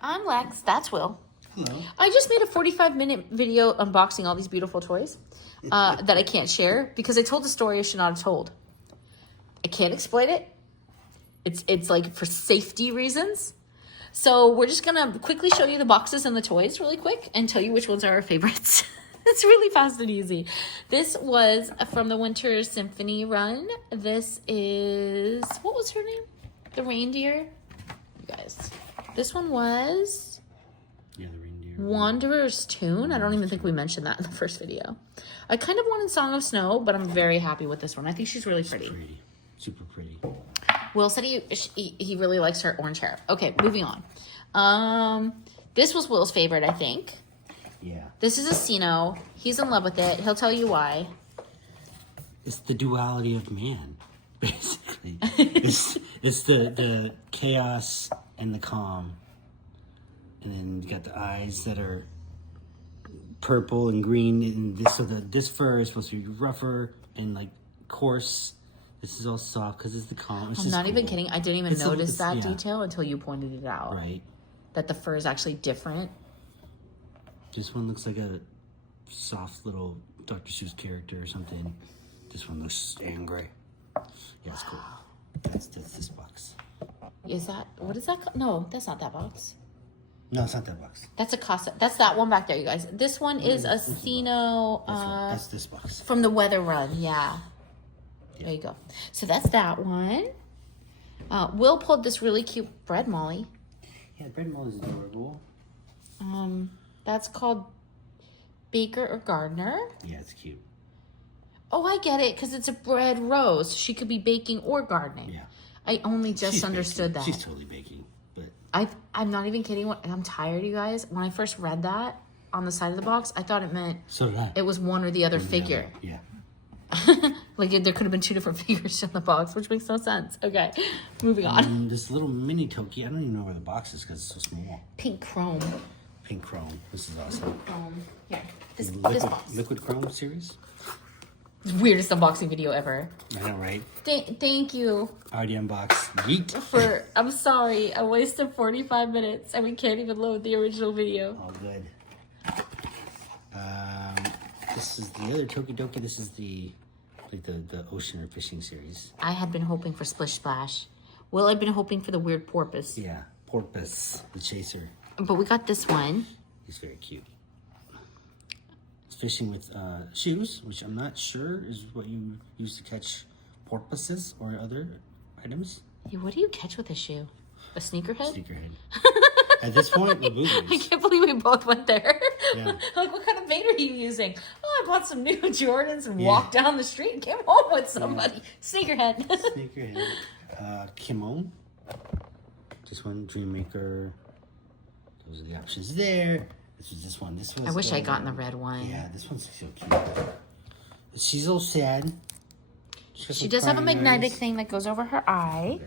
I'm Lex. That's Will. Hello. I just made a 45-minute video unboxing all these beautiful toys that I can't share because I told a story I should not have told. I can't explain it. It's like for safety reasons. So we're just going to quickly show you the boxes and the toys really quick and tell you which ones are our favorites. It's really fast and easy. This was from the Winter Symphony run. This is, what was her name? The reindeer? You guys. This one was... Yeah, the reindeer. Wanderer's Tune. I don't even think we mentioned that in the first video. I kind of wanted Song of Snow, but I'm very happy with this one. I think she's really pretty. Super pretty. Will said he really likes her orange hair. Okay, moving on. This was Will's favorite, I think. Yeah. This is a Cino. He's in love with it. He'll tell you why. It's the duality of man, basically. it's the chaos and the calm. And then you got the eyes that are purple and green. And this fur is supposed to be rougher and like coarse. This is all soft because it's the calm. I'm not even kidding. I didn't even notice that detail until you pointed it out. Right. That the fur is actually different. This one looks like a soft little Dr. Seuss character or something. This one looks angry. Yeah, it's cool. That's this box. Is that, what is that? No, that's not that box. No, it's not that box. That's a Kasa. That's that one back there, you guys. This one is a Cino. That's this box. From the Weather Run, yeah. There you go. So that's that one. Will pulled this really cute bread molly. Yeah, bread molly is adorable. That's called Baker or Gardener. Yeah, it's cute. Oh, I get it, because it's a bread rose. She could be baking or gardening. Yeah. I only just understood baking. that. She's totally baking, but I'm not even kidding. I'm tired, you guys. When I first read that on the side of the box, I thought it meant it was one or the other figure. Yeah. Like there could have been two different figures in the box, which makes no sense. Okay, moving on. This little mini Toki, I don't even know where the box is because it's so small. Pink chrome. Pink chrome. This is awesome. Here. This box. Liquid chrome series. Weirdest unboxing video ever. I know, right? Thank you. Already unboxed. Yeet. I'm sorry. I wasted 45 minutes and we can't even load the original video. All good. This is the other Tokidoki. This is the ocean or fishing series. I had been hoping for Splish Splash. Will had been hoping for the weird porpoise. Yeah, porpoise, the chaser. But we got this one. He's very cute. It's fishing with shoes, which I'm not sure is what you use to catch porpoises or other items. Hey, what do you catch with a shoe? A sneakerhead? Sneakerhead. At this point, the boobies. I can't believe we both went there. Yeah. Like, what kind of bait are you using? Oh, I bought some new Jordans and walked down the street and came home with somebody. Sneakerhead. Sneakerhead. Kimmon. This one, Dreammaker. Those are the options there. This was this one. This was. I wish I'd gotten the red one. Yeah, this one's so cute. She's a little sad. She does have a magnetic thing that goes over her eye.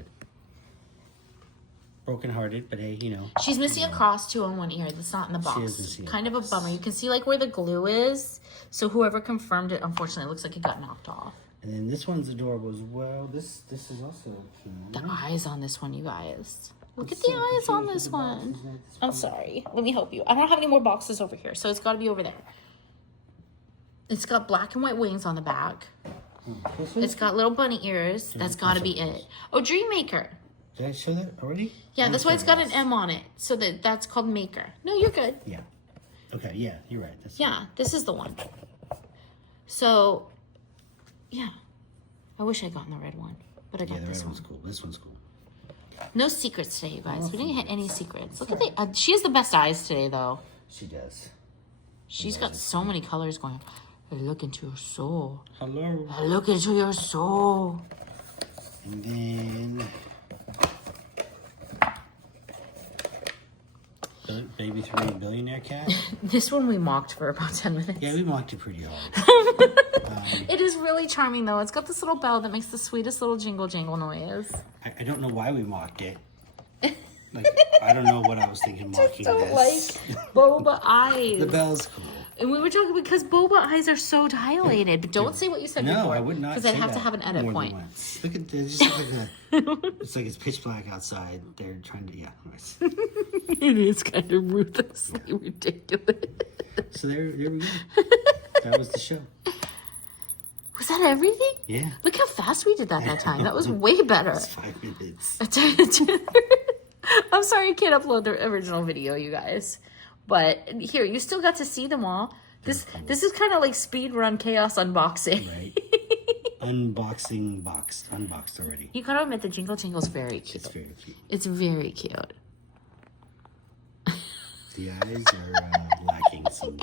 Broken-hearted, but hey, you know. She's missing a cross too on one ear. That's not in the box. She is missing kind of a bummer. You can see like where the glue is. So whoever confirmed it, unfortunately, it looks like it got knocked off. And then this one's adorable as well. This is also cute. The eyes on this one, you guys. Look at the eyes on this one. I'm sorry. Let me help you. I don't have any more boxes over here, so it's got to be over there. It's got black and white wings on the back. It's got little bunny ears. That's got to be it. Oh, Dreammaker. Did I show that already? Yeah, that's why it's got an M on it. So that's called Maker. No, you're good. Yeah. Okay, yeah, you're right. This is the one. So, yeah. I wish I'd gotten the red one, but I got this one. One's cool. This one's cool. No secrets today, you guys. We didn't hit any secrets. Look at she has the best eyes today, though. She does. She's got so many colors going. I look into your soul. Hello. I look into your soul. And then... Baby 3 billionaire cat. This one we mocked for about 10 minutes. Yeah, we mocked it pretty hard. It is really charming, though. It's got this little bell that makes the sweetest little jingle jangle noise. I don't know why we mocked it. Like, I don't know what I was thinking mocking Just don't this. like boba eyes. The bell's cool. And we were talking because boba eyes are so dilated. But don't say what you said before. No, I would not. Because Because I'd have to have an edit more point. Than once. Look at this. Just like it's like it's pitch black outside. They're trying to anyways. It is kind of ruthlessly ridiculous. So there we go. That was the show. Was that everything? Yeah. Look how fast we did that time. That was way better. It's 5 minutes. I'm sorry I can't upload the original video, you guys. But here, you still got to see them all. This is kind of like speed run chaos unboxing. Right. Unboxed already. You gotta admit the Jingle Jingle's very cute. It's very cute. It's very cute. The eyes are lacking some.